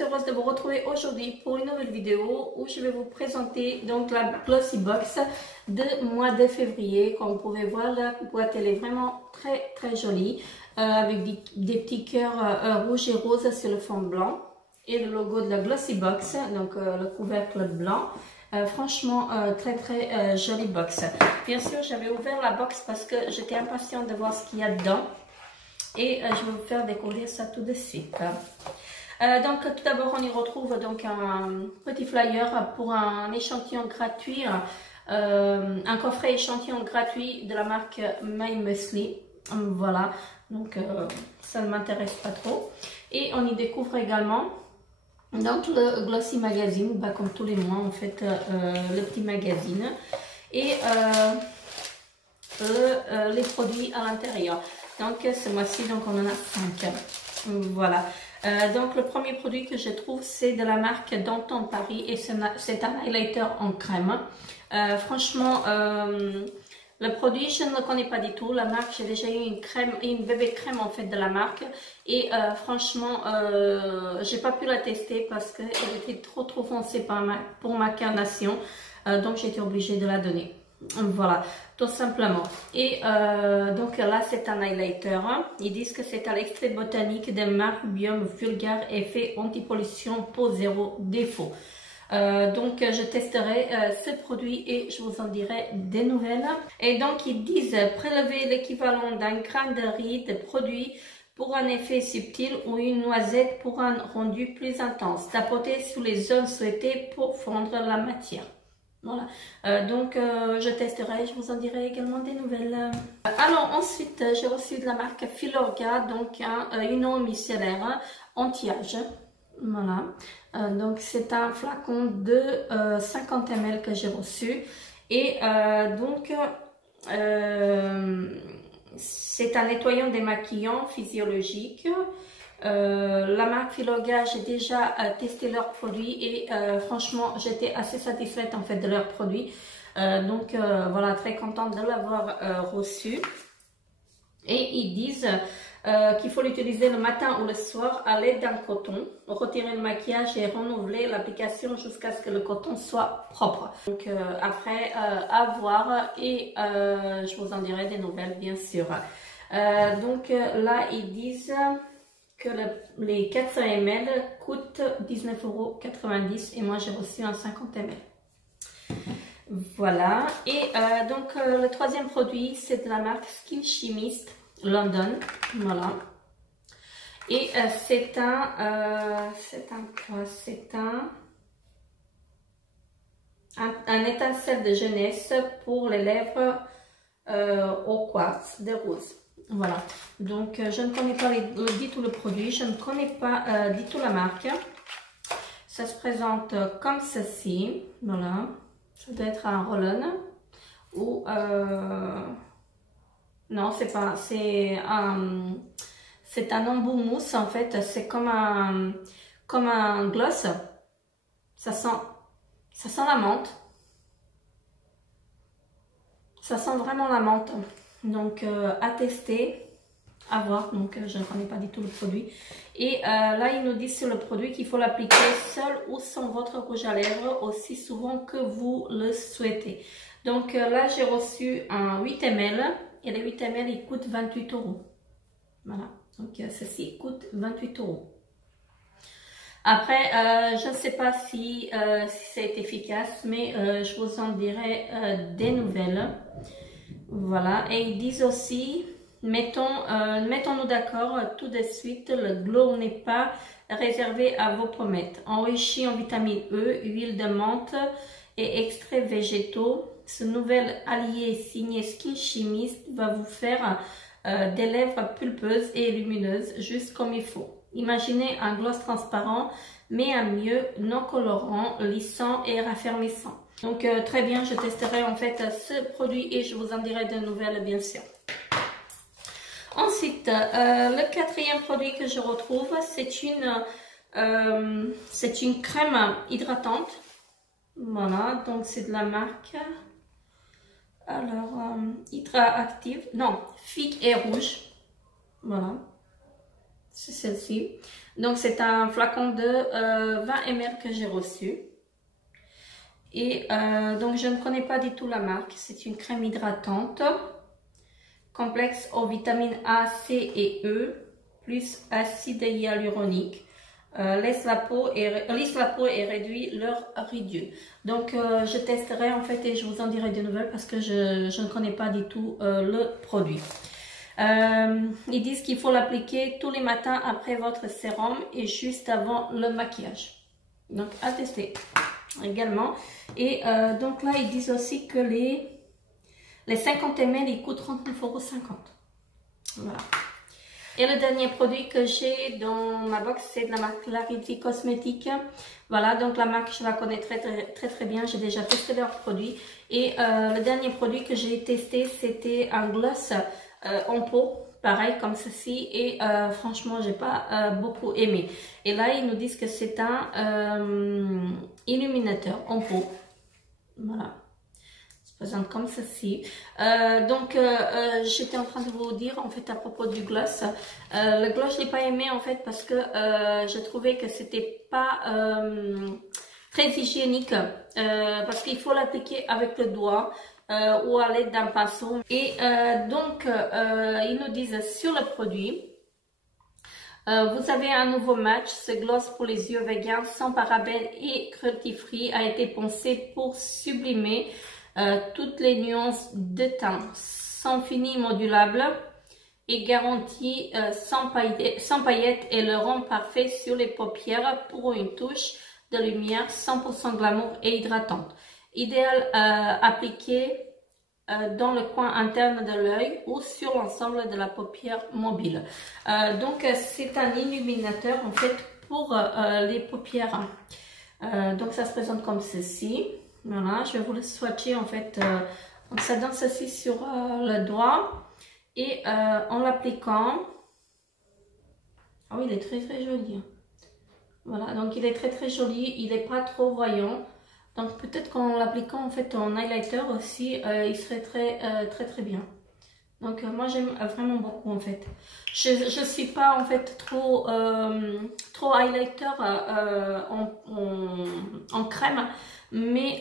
très heureuse de vous retrouver aujourd'hui pour une nouvelle vidéo où je vais vous présenter donc la Glossy Box de mois de février. Comme vous pouvez voir, la boîte elle est vraiment très jolie avec des petits cœurs rouges et roses sur le fond blanc et le logo de la Glossy Box, donc le couvercle blanc. Franchement, très jolie box. Bien sûr, j'avais ouvert la box parce que j'étais impatiente de voir ce qu'il y a dedans. Et je vais vous faire découvrir ça tout de suite. Donc tout d'abord on y retrouve donc un petit flyer pour un échantillon gratuit, un coffret échantillon gratuit de la marque My Muesli. Voilà, donc ça ne m'intéresse pas trop. Et on y découvre également donc le Glossy Magazine, comme tous les mois en fait, le petit magazine et les produits à l'intérieur. Donc ce mois-ci, donc on en a 5. Voilà. Donc le premier produit que je trouve, c'est de la marque Danton Paris et c'est un highlighter en crème. Franchement, le produit, je ne le connais pas du tout. La marque, j'ai déjà eu une crème, une bébé crème en fait de la marque. Et franchement, j'ai pas pu la tester parce qu'elle était trop foncée pour ma carnation. Donc j'ai été obligée de la donner. Voilà, tout simplement. Et donc là, c'est un highlighter. Ils disent que c'est à l'extrait botanique de Marrubium vulgaire effet anti-pollution peau zéro défaut. Donc je testerai ce produit et je vous en dirai des nouvelles. Et donc ils disent prélever l'équivalent d'un grain de riz de produit pour un effet subtil ou une noisette pour un rendu plus intense. Tapoter sur les zones souhaitées pour fondre la matière. Voilà, donc je testerai, je vous en dirai également des nouvelles. Alors ensuite, j'ai reçu de la marque Filorga, donc une eau micellaire anti-âge. Voilà, donc c'est un flacon de 50 ml que j'ai reçu. Et donc, c'est un nettoyant démaquillant physiologique. La marque Filorga, j'ai déjà testé leurs produits et franchement j'étais assez satisfaite en fait de leurs produits, donc voilà, très contente de l'avoir reçu. Et ils disent qu'il faut l'utiliser le matin ou le soir à l'aide d'un coton, retirer le maquillage et renouveler l'application jusqu'à ce que le coton soit propre. Donc après à voir et je vous en dirai des nouvelles bien sûr. Donc là ils disent que les 400 ml coûtent 19,90 € et moi j'ai reçu un 50 ml. Voilà, et donc le troisième produit c'est de la marque Skin Chemist London. Voilà, et c'est un étincelle de jeunesse pour les lèvres au quartz de rose. Voilà, donc je ne connais pas du tout le produit, je ne connais pas du tout la marque. Ça se présente comme ceci. Voilà, ça doit être un roll-on ou non, c'est pas, c'est un embout mousse en fait. C'est comme un gloss. Ça sent la menthe. Ça sent vraiment la menthe. Donc à tester, à voir. Donc je ne connais pas du tout le produit. Et là ils nous disent sur le produit qu'il faut l'appliquer seul ou sans votre rouge à lèvres aussi souvent que vous le souhaitez. Donc là j'ai reçu un 8 ml et les 8 ml ils coûtent 28 €. Voilà, donc ceci coûte 28 €. Après, je ne sais pas si c'est efficace, mais je vous en dirai des nouvelles. Voilà, et ils disent aussi, mettons-nous d'accord tout de suite, le glow n'est pas réservé à vos pommettes. Enrichi en vitamine E, huile de menthe et extraits végétaux, ce nouvel allié signé Skin Chemist va vous faire des lèvres pulpeuses et lumineuses, juste comme il faut. Imaginez un gloss transparent, mais un mieux, non colorant, lissant et raffermissant. Donc très bien, je testerai en fait ce produit et je vous en dirai de nouvelles bien sûr. Ensuite, le quatrième produit que je retrouve, c'est une crème hydratante. Voilà, donc c'est de la marque, alors Hydra Active, non, Figue et Rouge. Voilà, c'est celle-ci. Donc c'est un flacon de 20 ml que j'ai reçu. Et donc je ne connais pas du tout la marque. C'est une crème hydratante complexe aux vitamines A, C et E, plus acide hyaluronique. Lisse la peau et réduit leur ridure. Donc je testerai en fait et je vous en dirai des nouvelles parce que je ne connais pas du tout le produit. Ils disent qu'il faut l'appliquer tous les matins après votre sérum et juste avant le maquillage. Donc à tester également. Et donc là ils disent aussi que les 50 ml ils coûtent 39,50 €. Voilà. Et le dernier produit que j'ai dans ma box, c'est de la marque Clarity Cosmetics. Voilà, donc la marque, je la connais très bien. J'ai déjà testé leurs produits. Et le dernier produit que j'ai testé, c'était un gloss en peau, pareil comme ceci. Et franchement, j'ai pas beaucoup aimé. Et là, ils nous disent que c'est un illuminateur en peau. Voilà. Présente comme ceci. Donc j'étais en train de vous dire en fait à propos du gloss. Le gloss je l'ai pas aimé en fait parce que je trouvais que c'était pas très hygiénique parce qu'il faut l'appliquer avec le doigt ou à l'aide d'un pinceau. Et donc ils nous disent sur le produit. Vous avez un nouveau match, ce gloss pour les yeux végans sans parabènes et cruelty-free a été pensé pour sublimer toutes les nuances de teint, sans fini modulable et garantie sans paillettes et le rend parfait sur les paupières pour une touche de lumière 100% glamour et hydratante. Idéal appliqué dans le coin interne de l'œil ou sur l'ensemble de la paupière mobile. Donc c'est un illuminateur en fait pour les paupières. Donc ça se présente comme ceci. Voilà, je vais vous le swatcher en fait. Donc ça donne ceci sur le doigt et en l'appliquant. Ah oui, il est très joli. Voilà, donc il est très joli. Il n'est pas trop voyant. Donc peut-être qu'en l'appliquant en fait en highlighter aussi, il serait très bien. Donc moi j'aime vraiment beaucoup en fait. Je suis pas en fait trop highlighter en crème, mais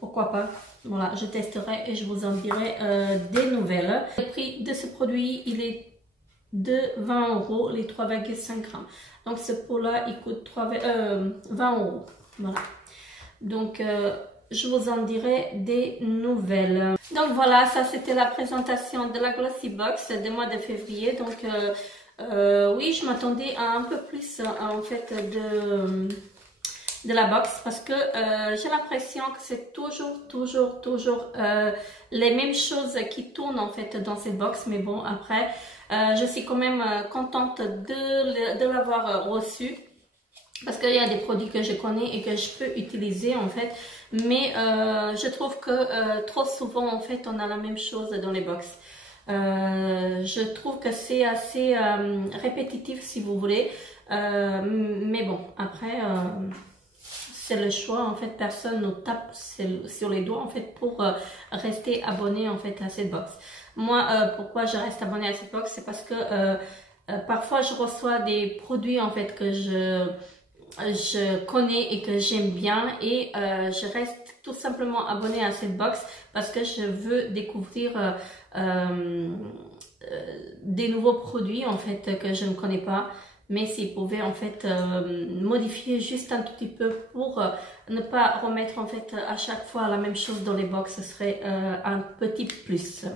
pourquoi pas. Voilà, je testerai et je vous en dirai des nouvelles. Le prix de ce produit il est de 20 € les 3,5 grammes. Donc ce pot là il coûte 20 €. Voilà. Donc je vous en dirai des nouvelles. Donc voilà, ça c'était la présentation de la Glossy Box du mois de février. Donc oui, je m'attendais à un peu plus en fait de la box parce que j'ai l'impression que c'est toujours les mêmes choses qui tournent en fait dans cette box. Mais bon, après je suis quand même contente de l'avoir reçu. Parce qu'il y a des produits que je connais et que je peux utiliser en fait. Mais je trouve que trop souvent en fait on a la même chose dans les box. Je trouve que c'est assez répétitif si vous voulez. Mais bon, après c'est le choix en fait. Personne nous tape sur les doigts en fait pour rester abonné en fait à cette box. Moi, pourquoi je reste abonné à cette box, c'est parce que parfois je reçois des produits en fait que je connais et que j'aime bien et je reste tout simplement abonnée à cette box parce que je veux découvrir des nouveaux produits en fait que je ne connais pas. Mais s'ils pouvaient en fait modifier juste un tout petit peu pour ne pas remettre en fait à chaque fois la même chose dans les box, ce serait un petit plus.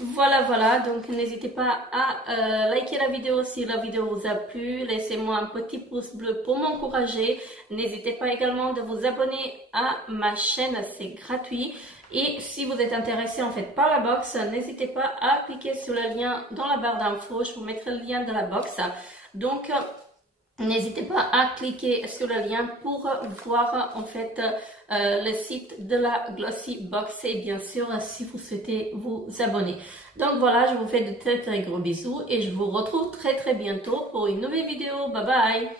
Voilà, donc n'hésitez pas à liker la vidéo si la vidéo vous a plu, laissez-moi un petit pouce bleu pour m'encourager, n'hésitez pas également de vous abonner à ma chaîne, c'est gratuit, et si vous êtes intéressé en fait par la box, n'hésitez pas à cliquer sur le lien dans la barre d'infos, je vous mettrai le lien de la box, donc n'hésitez pas à cliquer sur le lien pour voir en fait le site de la Glossy Box et bien sûr si vous souhaitez vous abonner. Donc voilà, je vous fais de très gros bisous et je vous retrouve très bientôt pour une nouvelle vidéo. Bye bye!